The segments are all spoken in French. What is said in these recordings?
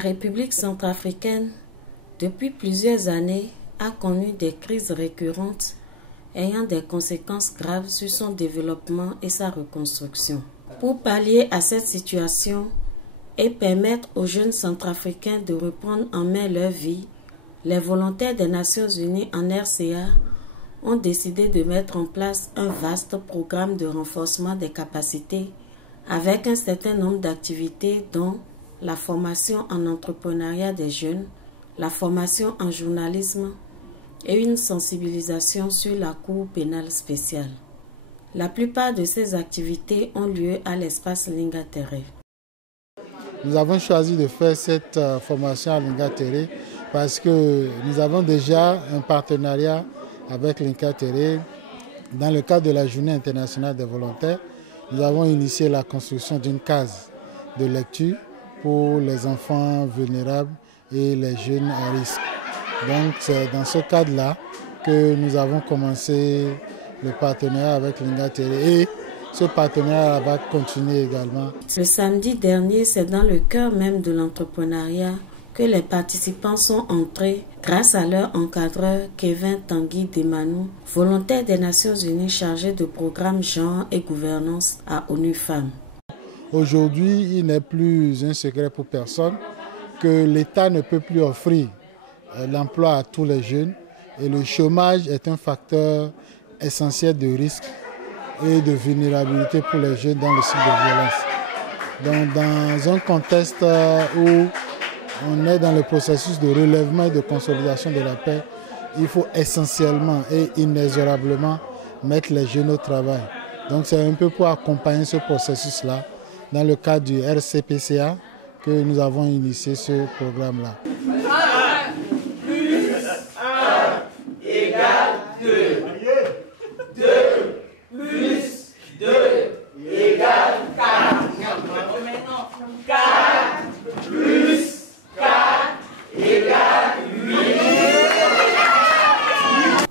République centrafricaine, depuis plusieurs années, a connu des crises récurrentes ayant des conséquences graves sur son développement et sa reconstruction. Pour pallier à cette situation et permettre aux jeunes centrafricains de reprendre en main leur vie, les volontaires des Nations Unies en RCA ont décidé de mettre en place un vaste programme de renforcement des capacités avec un certain nombre d'activités dont la formation en entrepreneuriat des jeunes, la formation en journalisme et une sensibilisation sur la Cour pénale spéciale. La plupart de ces activités ont lieu à l'espace Lingatere. Nous avons choisi de faire cette formation à Lingatere parce que nous avons déjà un partenariat avec Lingatere. Dans le cadre de la Journée internationale des volontaires, nous avons initié la construction d'une case de lecture pour les enfants vulnérables et les jeunes à risque. Donc c'est dans ce cadre-là que nous avons commencé le partenariat avec Lingatere et ce partenariat va continuer également. Le samedi dernier, c'est dans le cœur même de l'entrepreneuriat que les participants sont entrés grâce à leur encadreur Kevin Tanguy Demanou, volontaire des Nations Unies chargé de programmes genre et gouvernance à ONU Femmes. Aujourd'hui, il n'est plus un secret pour personne que l'État ne peut plus offrir l'emploi à tous les jeunes et le chômage est un facteur essentiel de risque et de vulnérabilité pour les jeunes dans le cycle de violence. Donc, dans un contexte où on est dans le processus de relèvement et de consolidation de la paix, il faut essentiellement et inexorablement mettre les jeunes au travail. Donc c'est un peu pour accompagner ce processus-là dans le cadre du RCPCA que nous avons initié ce programme-là. 1 plus 1 égale 2. 2 plus 2 égale 4. 4 plus 4 égale 8.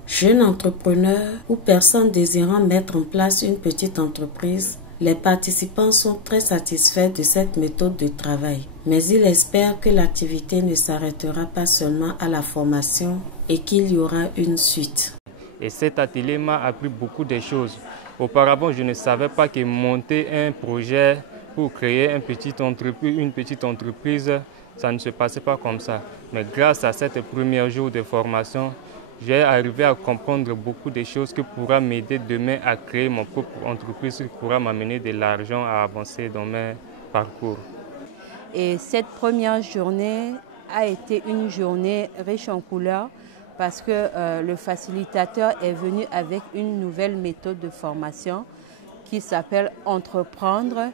Jeunes entrepreneurs ou personnes désirant mettre en place une petite entreprise, les participants sont très satisfaits de cette méthode de travail. Mais ils espèrent que l'activité ne s'arrêtera pas seulement à la formation et qu'il y aura une suite. Et cet atelier m'a appris beaucoup de choses. Auparavant, je ne savais pas que monter un projet pour créer une petite entreprise, ça ne se passait pas comme ça. Mais grâce à cette première jour de formation, j'ai arrivé à comprendre beaucoup de choses qui pourront m'aider demain à créer mon propre entreprise, qui pourra m'amener de l'argent à avancer dans mes parcours. Et cette première journée a été une journée riche en couleurs parce que le facilitateur est venu avec une nouvelle méthode de formation qui s'appelle Entreprendre.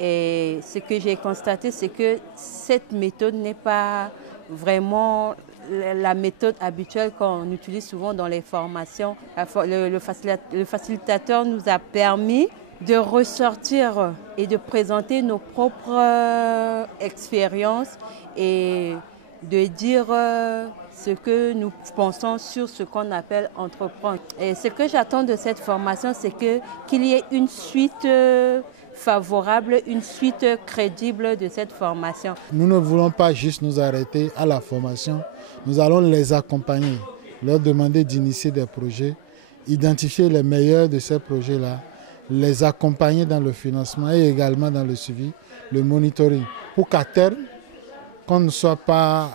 Et ce que j'ai constaté, c'est que cette méthode n'est pas vraiment la méthode habituelle qu'on utilise souvent dans les formations. Le facilitateur nous a permis de ressortir et de présenter nos propres expériences et de dire ce que nous pensons sur ce qu'on appelle entreprendre. Et ce que j'attends de cette formation, c'est qu'il y ait une suite favorable, une suite crédible de cette formation. Nous ne voulons pas juste nous arrêter à la formation, nous allons les accompagner, leur demander d'initier des projets, identifier les meilleurs de ces projets-là, les accompagner dans le financement et également dans le suivi, le monitoring, pour qu'à terme, qu'on ne soit pas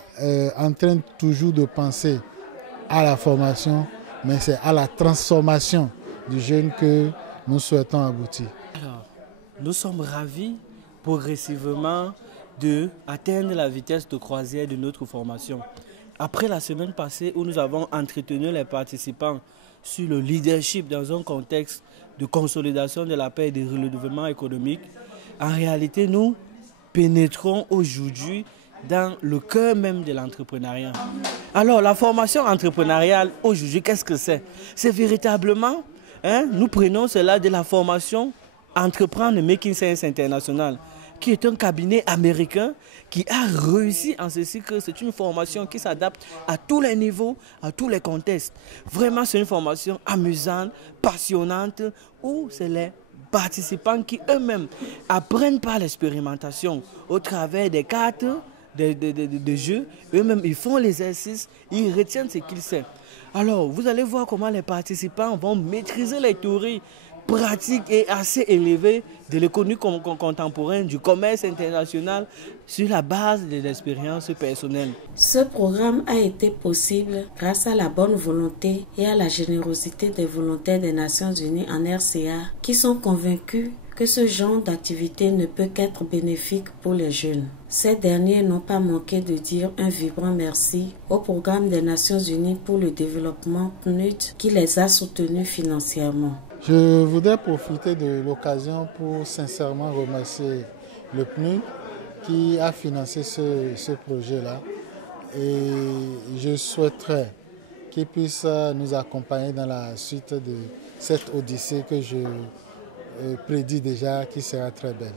en train toujours de penser à la formation, mais c'est à la transformation du jeune que nous souhaitons aboutir. Alors, nous sommes ravis progressivement d'atteindre la vitesse de croisière de notre formation. Après la semaine passée où nous avons entretenu les participants sur le leadership dans un contexte de consolidation de la paix et de relèvement économique, en réalité nous pénétrons aujourd'hui dans le cœur même de l'entrepreneuriat. Alors la formation entrepreneuriale aujourd'hui, qu'est-ce que c'est? C'est véritablement, nous prenons cela de la formation Entreprendre Making Sense International, qui est un cabinet américain qui a réussi en ceci que c'est une formation qui s'adapte à tous les niveaux, à tous les contextes. Vraiment, c'est une formation amusante, passionnante, où c'est les participants qui eux-mêmes apprennent par l'expérimentation au travers des cartes de jeu, eux-mêmes ils font l'exercice, ils retiennent ce qu'ils savent. Alors vous allez voir comment les participants vont maîtriser les théories pratiques et assez élevées de l'économie contemporaine, du commerce international sur la base de l'expérience personnelle. Ce programme a été possible grâce à la bonne volonté et à la générosité des volontaires des Nations Unies en RCA qui sont convaincus que ce genre d'activité ne peut qu'être bénéfique pour les jeunes. Ces derniers n'ont pas manqué de dire un vibrant merci au programme des Nations Unies pour le développement PNUD qui les a soutenus financièrement. Je voudrais profiter de l'occasion pour sincèrement remercier le PNUD qui a financé ce projet-là et je souhaiterais qu'il puisse nous accompagner dans la suite de cette odyssée que je prédis déjà qui sera très belle.